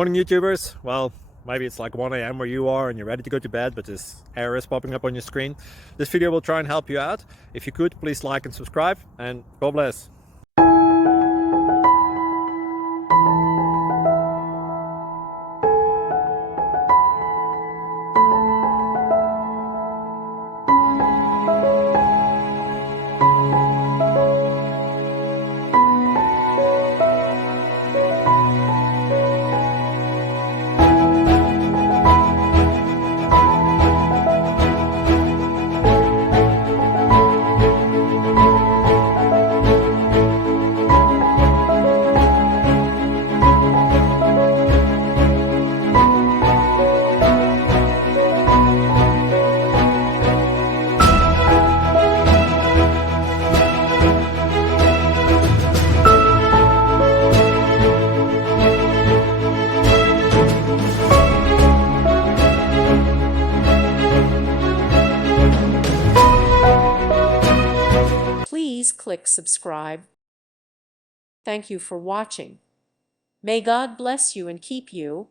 Morning YouTubers. Well, maybe it's like 1 a.m. where you are and you're ready to go to bed, but this error is popping up on your screen. This video will try and help you out. If you could, please like and subscribe, and God bless. Please click subscribe. Thank you for watching. May God bless you and keep you.